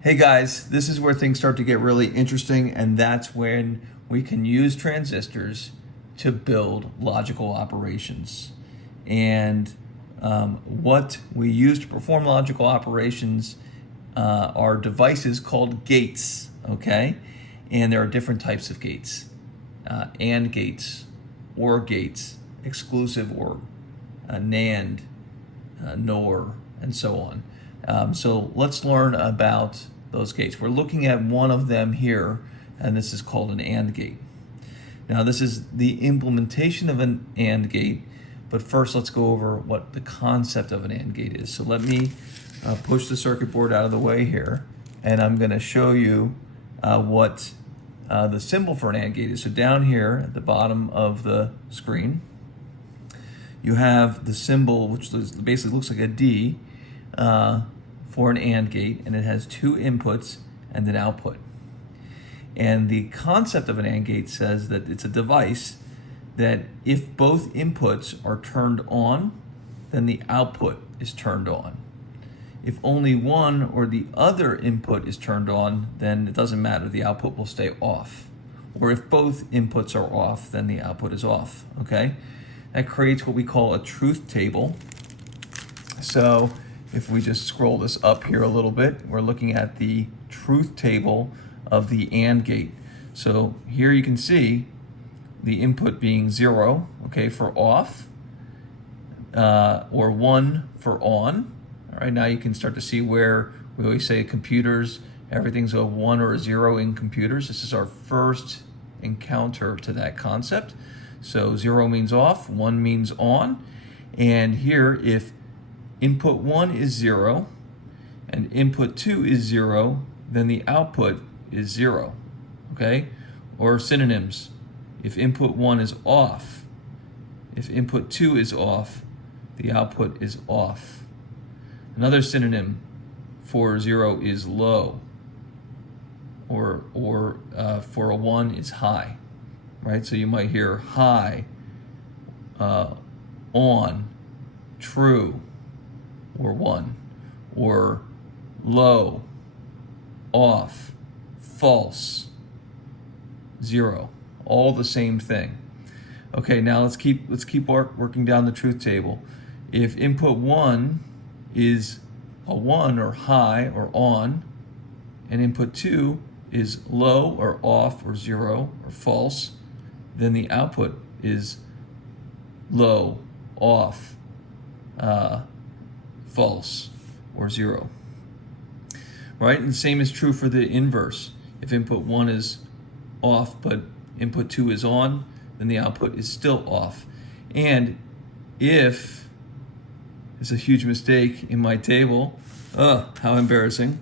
Hey guys, this is where things start to get really interesting, and that's when we can use transistors to build logical operations. And what we use to perform logical operations are devices called gates, okay? And there are different types of gates, AND gates, OR gates, exclusive OR, NAND, NOR, and so on. So let's learn about those gates. We're looking at one of them here, and this is called an AND gate. Now this is the implementation of an AND gate, but first let's go over what the concept of an AND gate is. So let me push the circuit board out of the way here, and I'm going to show you what the symbol for an AND gate is. So down here at the bottom of the screen, you have the symbol, which basically looks like a D, for an AND gate, and it has two inputs and an output. And the concept of an AND gate says that it's a device that if both inputs are turned on, then the output is turned on. If only one or the other input is turned on, then it doesn't matter, the output will stay off. Or if both inputs are off, then the output is off, okay? That creates what we call a truth table. So if we just scroll this up here a little bit, we're looking at the truth table of the AND gate. So here you can see the input being 0, okay, for off, or 1 for on. All right, now you can start to see where we always say computers, everything's a 1 or a 0 in computers. This is our first encounter to that concept. So 0 means off, 1 means on. And here, if input 1 is 0 and input 2 is 0, then the output is 0, okay? Or synonyms, if input 1 is off, if input 2 is off, the output is off. Another synonym for 0 is low, or for a 1 is high, right? So you might hear high, on, true, or 1, or low, off, false, 0, all the same thing. Okay, now let's keep working down the truth table. If input 1 is a 1 or high or on, and input 2 is low or off or 0 or false, then the output is low, off, false, or 0. Right? And the same is true for the inverse. If input 1 is off but input 2 is on, then the output is still off. And if it's a huge mistake in my table, how embarrassing.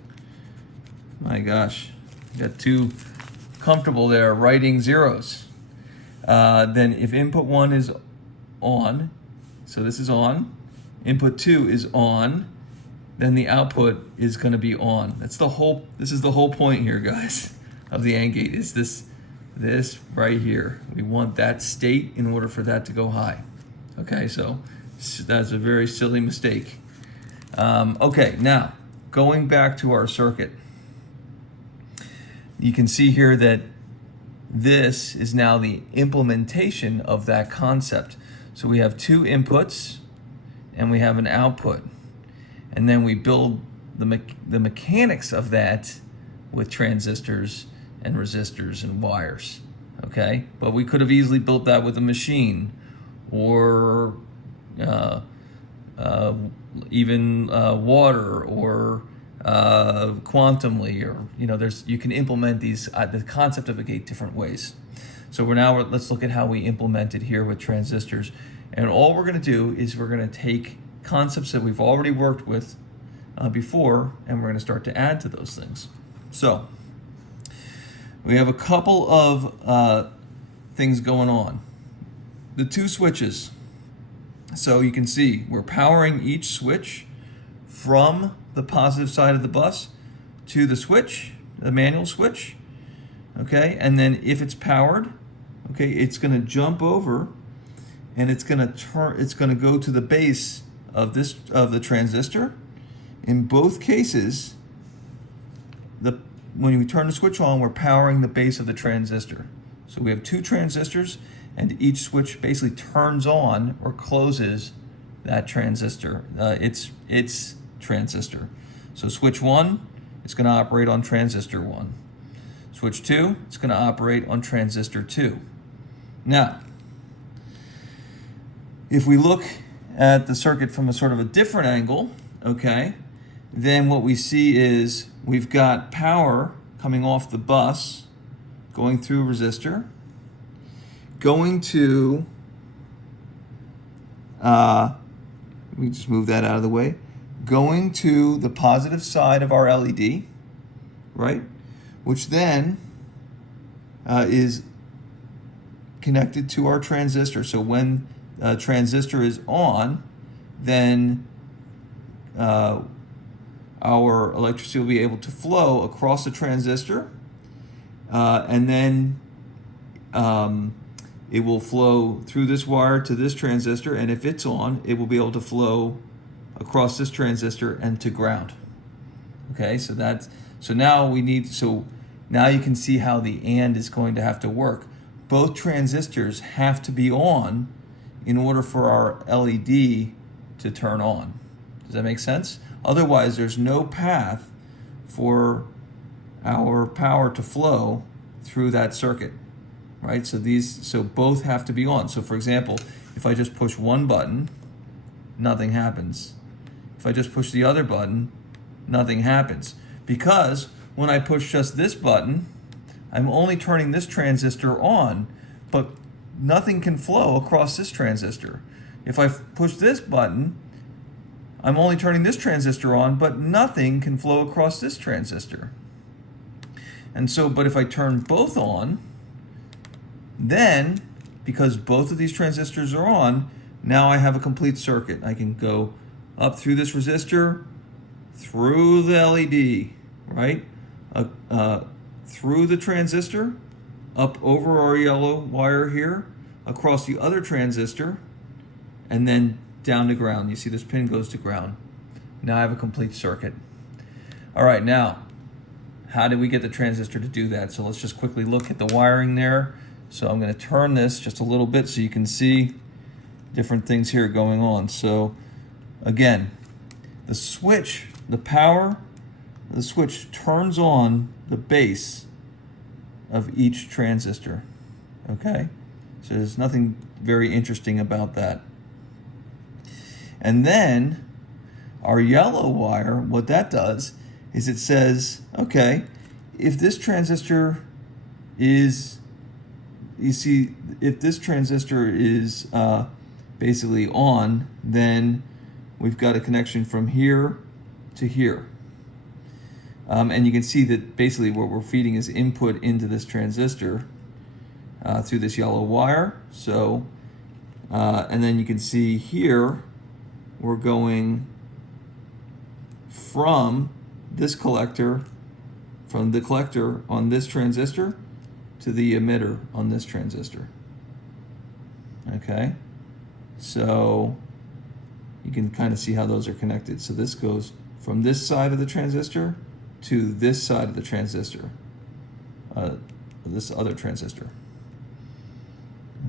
My gosh, I got too comfortable there writing zeros. Then if input 1 is on, so this is on, input 2 is on, then the output is going to be on. This is the whole point here, guys, of the AND gate, is this right here. We want that state in order for that to go high. Okay, so that's a very silly mistake. Okay, now going back to our circuit, you can see here that this is now the implementation of that concept. So we have two inputs and we have an output, and then we build the mechanics of that with transistors and resistors and wires, okay? But we could have easily built that with a machine, or even water, or quantumly, or you can implement these the concept of a gate different ways. So let's look at how we implement it here with transistors. And all we're going to do is we're going to take concepts that we've already worked with before, and we're going to start to add to those things. So we have a couple of things going on. The two switches. So you can see we're powering each switch from the positive side of the bus to the switch, the manual switch, okay? And then if it's powered, okay, it's going to jump over and it's going to go to the base of the transistor. In both cases, when we turn the switch on, we're powering the base of the transistor. So we have two transistors, and each switch basically turns on or closes that transistor, its transistor. So switch 1, it's going to operate on transistor 1. Switch 2, it's going to operate on transistor 2. Now, if we look at the circuit from a sort of a different angle, okay, then what we see is we've got power coming off the bus, going through a resistor, going to, let me just move that out of the way, going to the positive side of our LED, right, which then is connected to our transistor. So when a transistor is on, then our electricity will be able to flow across the transistor, and then it will flow through this wire to this transistor, and if it's on, it will be able to flow across this transistor and to ground. Okay, so now you can see how the AND is going to have to work. Both transistors have to be on in order for our LED to turn on. Does that make sense? Otherwise, there's no path for our power to flow through that circuit, right? So both have to be on. So for example, if I just push one button, nothing happens. If I just push the other button, nothing happens. Because when I push just this button, I'm only turning this transistor on, but nothing can flow across this transistor. If I push this button, I'm only turning this transistor on, but nothing can flow across this transistor. And so, but if I turn both on, then, because both of these transistors are on, now I have a complete circuit. I can go up through this resistor, through the LED, right? Through the transistor, up over our yellow wire here, across the other transistor, and then down to ground. You see this pin goes to ground. Now I have a complete circuit. All right, now, how did we get the transistor to do that? So let's just quickly look at the wiring there. So I'm going to turn this just a little bit so you can see different things here going on. So again, the switch, the switch turns on the base of each transistor, okay? So there's nothing very interesting about that. And then our yellow wire, what that does is it says, okay, if this transistor is, if this transistor is basically on, then we've got a connection from here to here. And you can see that basically what we're feeding is input into this transistor through this yellow wire. So, and then you can see here, we're going from this collector, from the collector on this transistor to the emitter on this transistor. Okay, so you can kind of see how those are connected. So this goes from this side of the transistor to this side of the transistor, this other transistor.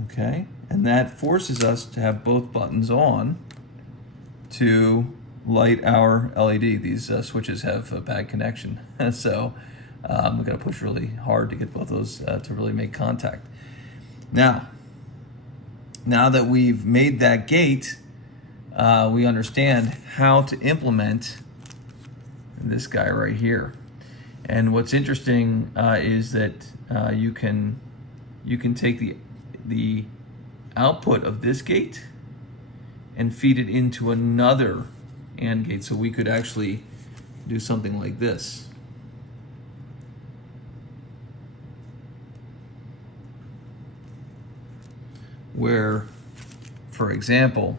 Okay, and that forces us to have both buttons on to light our LED. These switches have a bad connection, so we're going to push really hard to get both those to really make contact. Now that we've made that gate, we understand how to implement this guy right here. And what's interesting is that you can take the output of this gate and feed it into another AND gate. So we could actually do something like this. Where, for example,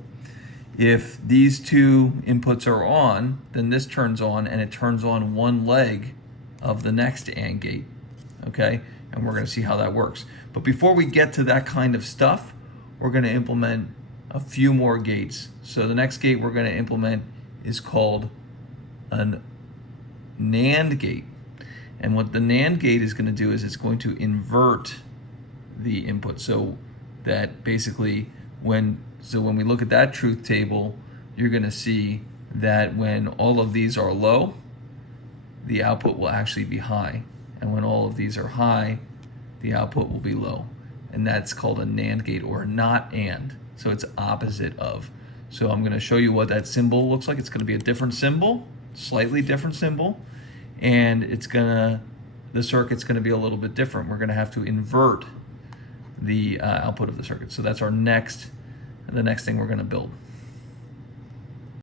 if these two inputs are on, then this turns on and it turns on one leg of the next AND gate, okay? And we're gonna see how that works. But before we get to that kind of stuff, we're gonna implement a few more gates. So the next gate we're gonna implement is called an NAND gate. And what the NAND gate is going to do is it's going to invert the input, so that basically when we look at that truth table, you're going to see that when all of these are low, the output will actually be high, and when all of these are high, the output will be low. And that's called a NAND gate, or not AND. So it's opposite of. So I'm going to show you what that symbol looks like. It's going to be a different symbol, slightly different symbol, and the circuit's going to be a little bit different. We're going to have to invert the output of the circuit. So that's the next thing we're going to build.